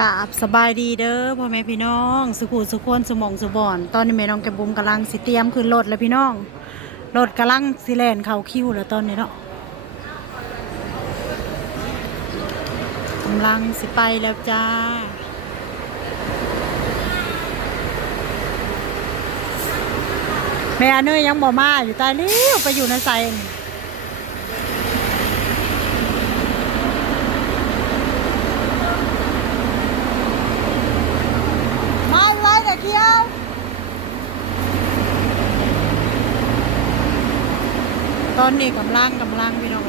กาบสบายดีเด้อพ่อแม่พี่น้อง สุขุสุขวนสมองสุบอน ตอนนี้แม่น้องแกบุมกำลังสิเตรียมขึ้นรถแล้วพี่น้องรถกำลังสิแลนเขาคิวแล้วตอนนี้เนาะกำลังสิไปแล้วจ้าแม่เนยยังบ่มาอยู่ใต้เลี้ยวไปอยู่ในไซนมาไว้เด็กเดียว ตอนนี้กำลังกำลังพี่น้อง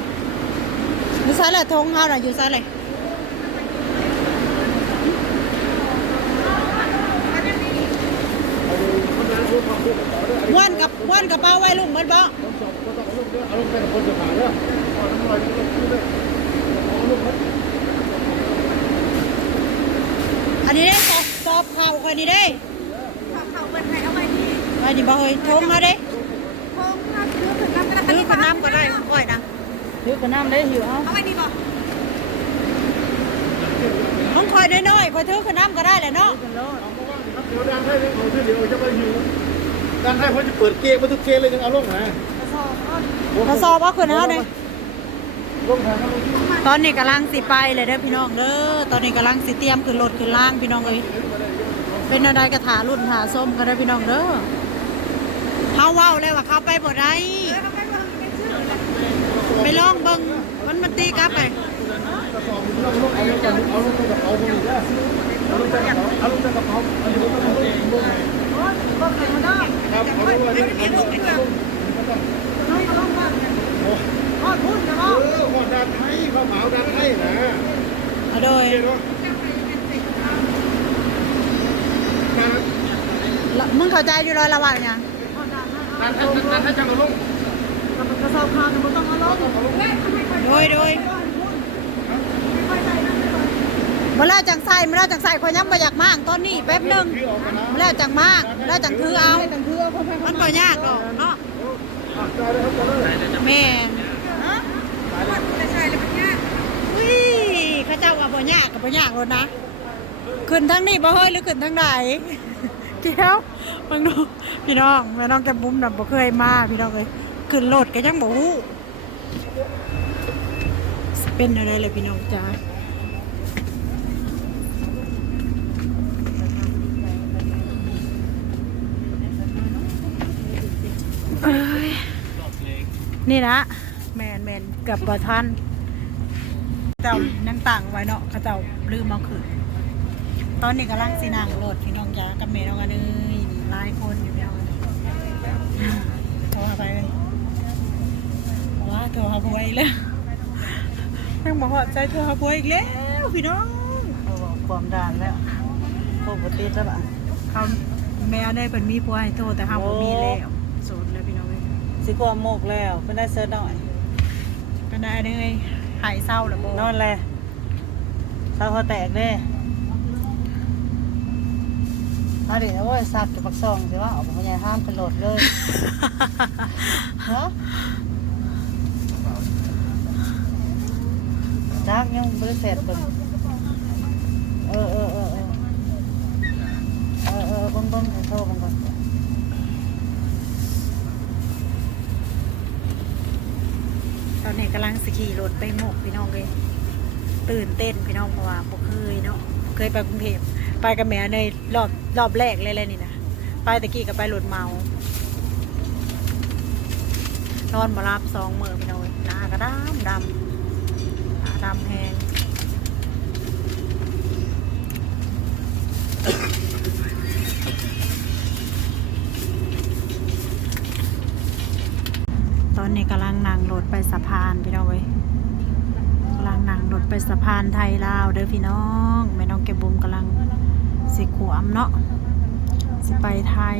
อยู่ไซเลยทงเฮาน่ะอยู่ไซเลยม้วนกับม้วนกระเป๋าไว้ลุงมันบ่เอาลงไปกับคนจะผ่านเนี่ยเอาน้ำลอยนี่ลงขึ้นเลยเอาลงมาอันนี้ได้สอบสอบข่าวคนนี้ได้เขาเขาเป็นใครเอาไปที่ไว้นี่บ่เฮ้ยทงเฮาได้โค้งน้ำ ซื้อถึงน้ำกระถือกับน้ำก็ได้ค่อยนะถือกับน้ำได้อยู่เอาเอาไปดีบ่ต้องคอยน้อยๆคอยถือกับน้ำก็ได้แหละเนาะเอามาว่างครับเดี๋ยวด้านไทยเนี่ยเขาเดี๋ยวจะมาหิวด้านไทยเขาจะเปิดเกมมาทุกเกมเลยยังเอาลงนะกระสอบเอาขึ้นเฮาเลยลงทางนั้นลงที่ตอนนี้กำลังสิไปเลยเด้อพี่น้องเด้อตอนนี้กำลังสิเตรียมขึ้นรถขึ้นล่างพี่น้องเอ้ยเป็นอะไรกระถารุ่นถาส้มกันได้อพี่น้องเด้อเขาเว้าเลยว่าเขาไปบ่ได้ เอาไปว่าเป็นชื่ออะไร ไปลองเบิ่งมันมันตีกลับไปกระสอบลงลงเอาลงไปเอาลงไปกับเอาคนนะเอาลงไปกับเอาเอาลงไปกับเอาเอาอยู่ตรงนั้นลงลงครับเอาลงเลยเอาลงเอาลงทอดพุ่นนะเออหอดด้านไทยข้าวเหมาด้านไทยนะเอาโดยเดี๋ยมาละมึงเข้าใจอยู่ร้อยละว่าอย่างด้านไทยด้านไทยจังเอาลง กระสอบข้าวมันต้องเอาลงโดยโดยมื่อไรจังใส่มื่อไรจังใส่คนยังไม่อยากมากตอนนี้แป๊บหนึงมื่อไรจังมากมื่อไรจังถือเอา มันก็ยากหรอกเนาะได้เลยครับได้เลยแม่นคนกระชายเลยมันยากอุ้ยเข้าเจ้าว่าบ่ยากกับบ่ยากเลยนะ ขึ้นทั้งนี้บ่เฮ้ยหรือขึ้นทั้งไหนเจ้ามึงดูพี่น้องแม่น้องแกบุ้มน่ะบ่เคยมาพี่น้องเอ้ย ขึ้นรถก็ยังบ่ฮู้สิเป็นอะไรเลยพี่น้องจ้าเอ้ยนี่นะแมนแมนเกับบ่ทันเจ้านั่งต่างไว้เนาะเขาเจ้าลืมเอาขึ้นตอนนี้กำลังสินั่งรถพี่น้องจ้ากับแม่น้องอันเอ้ยนี่หลายคนอยู่พี่น้องโทรหาไปเลย ว่าโทรหาผัวอีกแล้วยังบอกว่าใจโทรหาผัวอีกแล้วพี่น้องความด่านแล้วปกติแล้วล่ะเขาแม่ได้เป็นมีผัวให้โทรแต่เขาบ่มีแล้วโสดแล้วพี่น้องเอ้ยสิความโมกแล้วเพิ่นได้เสิร์ชหน่อยเป็นได้เลยหายเศร้าแล้วบ่นอนแลเศร้าเขาแตกเด้มาดิโอ้ยสัตว์กับปักซองสิว่าออกไปพญายห้ามกระโดดเลยฮะ จักยังบริเสร็จก่อนเออเออเออเออเออเออเบังเบังโทรเบังก่อนตอนนี้กำลังสขี่รถไปหมกพี่น้องเลยตื่นเต้นพี่น้องเพราะว่าบ่เคยเนาะบ่เคยไปกรุงเทพไปกับแม่ในรอบรอบแรกเลยเลยนี่นะไปตะกี้ก็ไปรถเมานอนมารับสองมือพี่น้องเอ้ยหน้าก็ดำดำ ดำแหงตอนนี้กำลังนั่งรถไปสะพานพี่น้องเว้ยกำลังนั่งรถไปสะพานไทยลาวเด้อพี่น้องแม่น้องแกบุมกำลังสิขวมเนาะสิไปไทย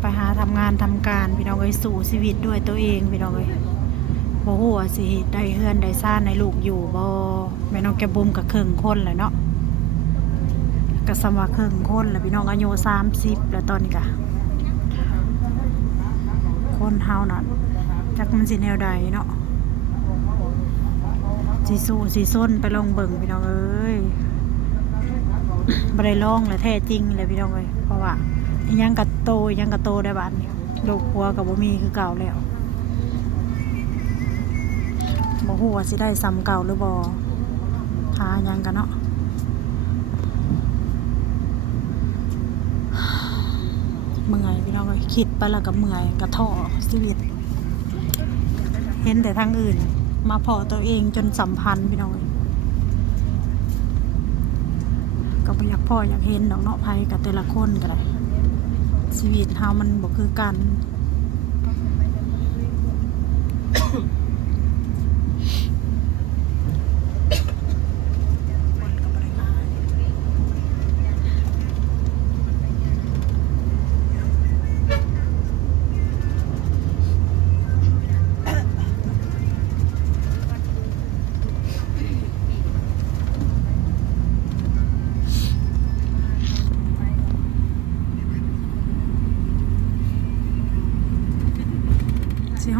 ไปหาทำงานทำการพี่น้องเอ้ยสู่ชีวิตด้วยตัวเองพี่น้องเอ้ย บ่ฮู้ว่าสิได้เฮือนได้ซ่านในลูกอยู่บ่แม่น้องแกบุมกับครึ่งคนแหละเนาะก็สำว่าครึ่งคนแล้วพี่น้องอายุ30แล้วตอนนี้ก็คนเฮานั่นจักมันสิแนวใดเนาะสีสู้สีส้นไปลองเบิ่งพี่น้องเอ้ยบ่ได้ลองเลยแท้จริงเลยพี่น้องเอ้ยเพราะว่ายังกะโตยังกะโตได้บ้านเนี้ลูกผัวกับบ่มีคือเก่าแล้ว บ่ฮู้ว่าสิได้ซ้ำเก่าหรือบ่หาหยังกันเนาะเมื่อยพี่น้องเอ้ยคิดไปแล้วก็เมื่อยกระท้อชีวิต เห็นแต่ทางอื่น มาพอตัวเองจนสัมพันธ์พี่น้องเอ้ยก็บ่อยากพ่ออยากเห็นดอกเนาะภัยกับแต่ละคนก็ได้ชีวิตเฮามันบ่คือกัน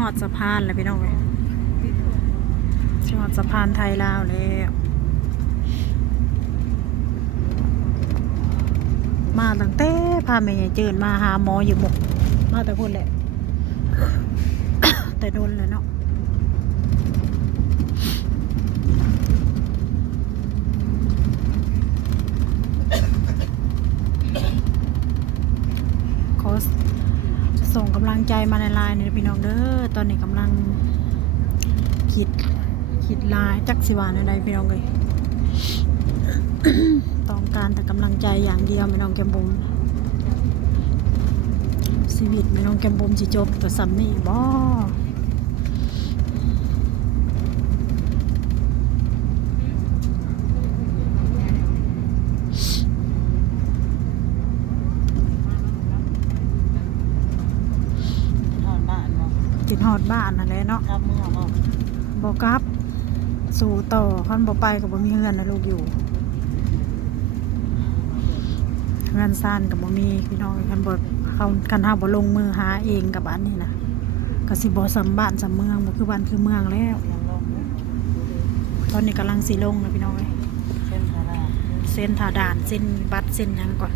อดสะพานแล้วพี่น้องเลยสิฮอดสะพานไทยลาวแล้วมาตั้งแต่พาแม่ยายเจินมาหาหมออยู่หมกมาแต่พุ่นแหละ แต่โดนแล้วเนาะขอ ส่งกำลังใจมาในไลน์เนี่ยพี่น้องเด้อตอนนี้กำลังคิดคิดไลน์จักสิวาในใดพี่น้องเลยต้องการแต่กำลังใจอย่างเดียวพี่น้องแกมบุมชีวิตพี่น้องแกมบุมสิจบกับซัมนี่บ่ กินฮอดบ้านนั่นแหละเนาะครับมือเอาบกลับ สู่ต่อคันบ่ไปกับบ่มีเงินนะลูกอยู่เงินซ่านกับบ่มีพี่น้องคันบ่เขาคันเฮาบ่ลงมือหาเองกับอันนี้นะก็สิบ่สำบ้านสำเมืองบ่คือบ้านคือเมืองแล้วยังลงตอนนี้กำลังสิลงนะพี่น้องเอ้ยเส้นทางเส้นทาด่านเส้นบัตรเส้นหยังก่อน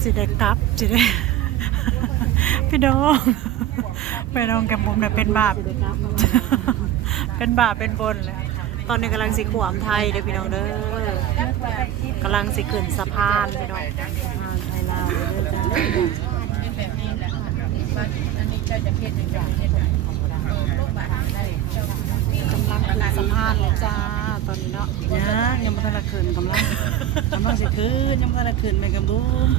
สิได้กลับสิได้ พี่น้องพี่น้องกับผมเนี่ยเป็นบาป เป็นบาปเป็นบนเลยตอนนี้กำลังสิขวมไทยเด้อพี่น้องเด้อกำลังสิขึ้นสะพานพี่น้องไทยลาวเด้อจ้ากำลังขึ้นสะพานเลยจ้าตอนนี้เนาะยังยังไม่ทันละคืนกำลังกำลังสิคืนยังไม่ทันละคืนแม่กำบุม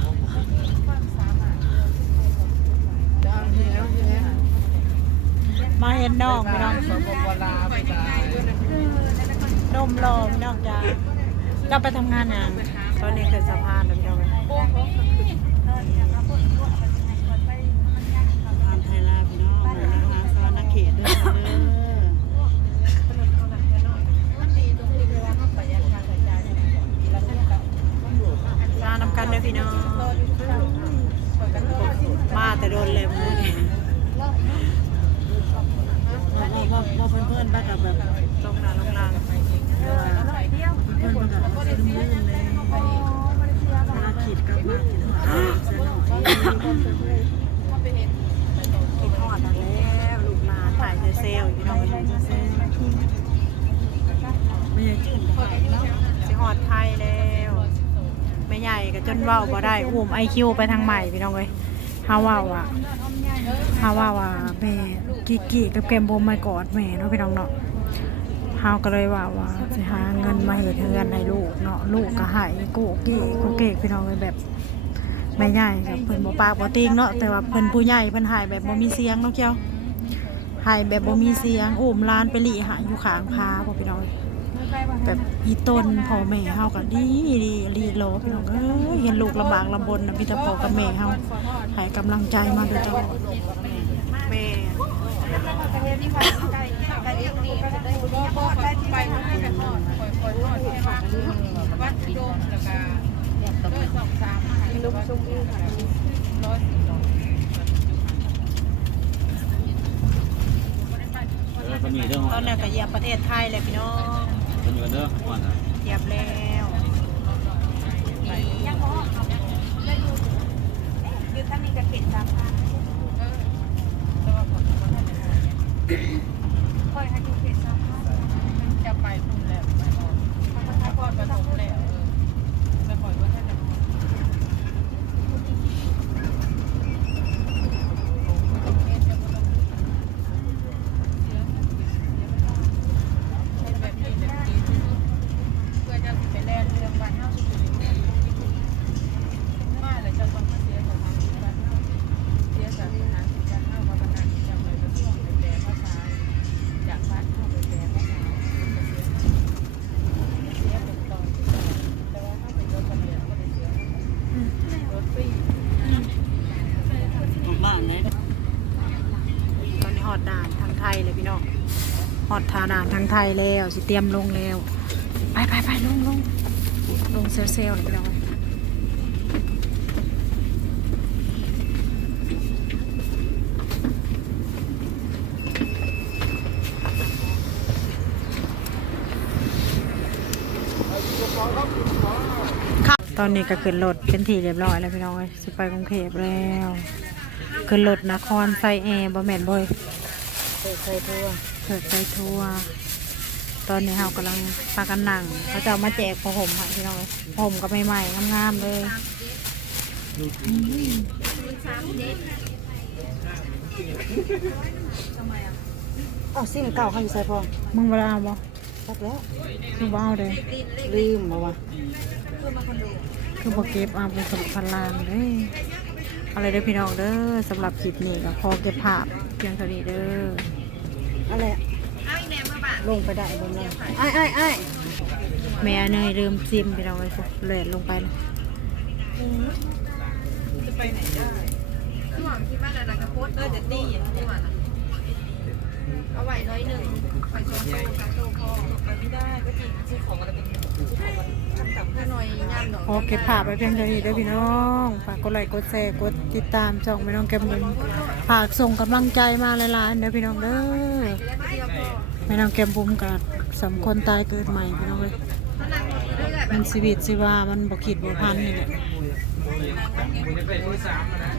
มาเห็นน้องพี่น้องสปปลาวไปตายนมรอพี่น้องจ้าเราไปทำงานยังตอนนี้ขึ้นสะพานแล้วพี่น้องทานไทยลาวพี่น้องนะคะสวรรณเขตด้วยเด้อลานำกันเด้อพี่น้อง มาแต่โดนเลยมูนี่ ว่าว่าว่าเพื่อนเพื่อนบ้านกับแบบลงนาลงลางเพื่อนเพื่อนกับลืมลืมเลยเวลาขีดกลับมาขีดหัวเส้นหน่อยคิดฮอดนั่นแล้วลูกหลานถ่ายเซลล์พี่น้องถ่ายเซลล์ไม่ใช่จืดเนาะสิฮอดไทยแล้วไม่ใหญ่ก็จนว้าบ่ได้อุ้มไอคิวไปทางใหม่พี่น้องเอ้ย ฮาว่าว่าฮาว่าว่าแม่กิกิกับแกมโบมมากอดแม่เนาะพี่น้องเนาะเฮาก็เลยว่าว่าจะหาเงินมาเหตุเฮือนให้ลูกเนาะลูกก็หายกูกี้กูเก้พี่น้องเลยแบบไม่ใหญ่กับเพิ่นบ่ปากบ่ติงเนาะแต่ว่าเพิ่นผู้ใหญ่เพิ่นหายแบบบ่มีเสียงเนาะเกี่ยว หายแบบบ่มีเสียงอุ้มลานไปหลีหายอยู่ข้างพาบ่พี่น้องแบบอีต้นพ่อแม่เฮาก็ดีดีรีโลพี่น้องเอ้ยเห็นลูกลำบากลำบนนะพี่ต่พ่อกับแม่เฮาให้กำลังใจมาโดยตลอดแม่ล้วก็ด้วยสองสามลุกชุ่มอื้อค่ะร้อยสิบดอก มีเด้อตอนนี้ก็เหยียบประเทศไทยเลยพี่น้องเป็นนี้เด้อก่อนนะเหยียบแล้วยังพออยู่ถ้ามีกระปิดสามพันตามก็ไม่ได้ค่อยให้อยู่ปิดสามพันจะไปพุ่นแล้วไปออกถ้าก่อนไปตรงแล้วเออจะปล่อยว่าท่านจะแบบนี้แบบนี้เพื่อจะไปแลนเรื่องบ้านเฮาสุดมาเลยจะต้องมาเสียสถานที่บ้านเฮาเสียสถานที่บ้านเฮามาบรรณาจำเลยเป็นช่วงไปแปลภาษาจากบ้านเฮาไปแปลภาษาเสียเป็นตอนแต่ว่าถ้าเป็นรถทะเบียนก็ได้เสียรถฟรี บ้านไหน ตอนนี้ฮอดด่านทางไทยเลยพี่น้อง ฮอดทาด่านทางไทยแล้ว สิเตรียมลงแล้ว ไปไปไปลงลงลงเซลเซลเลยพี่น้องครับตอนนี้ก็ขึ้นรถเป็นทีเรียบร้อยแล้วพี่น้องเอ้ยสิไปกรุงเทพแล้วขึ้นรถนครไซแอร์บ่แมนบ่อยเปิดใส่ทั่ว เปิดใจทัวร์ตอนนี้เรากำลังพากันนั่งเขาจะเอามาแจกผ้าห่มค่ะพี่น้องเอ้ยผ้าห่มก็ใหม่ๆงามๆเลยอืมอ้าวซิมเก่าเขาอยู่ใส่พอมึงเวลาบ่พักแล้วคือบ่เอาเลยลืมมาวะคือบ่เก็บเอาเป็นสมุดพันลานเลยเอะไรเด้อพี่น้องเด้อสำหรับคลิปนี้ก็ขอเก็บภาพเพียงเท่านี้เด้อ อะไรอะลงไปได้บนนั้นไอ้ไอ้ไอ้แม่เนยเริ่มซิมพี่น้องเลยเลยลงไปเลยคือหวังคิดว่าอะไรก็โพสเออจะตีอย่างนี้ว่าเอาไหว้น้อยหนึ่งไปโซโซกับโซพอไปไม่ได้ก็จริงซื้อของอะไรเป็นต่ำแค่น้อยงามหน่อย ขอเก็บภาพไปเพียงเท่านี้เด้อพี่น้องฝากกดไลค์กดแชร์กดติดตามจ่องไม่น้องแกมบุญฝากส่งกำลังใจมาหลายๆเด้อพี่น้องเด้อแม่น้องแกมบุมกับสำคนตายเกิดใหม่พี่น้องเลยมันชีวิตชีวามันบกขีดบกพันนี่แหละไปที่สามนะ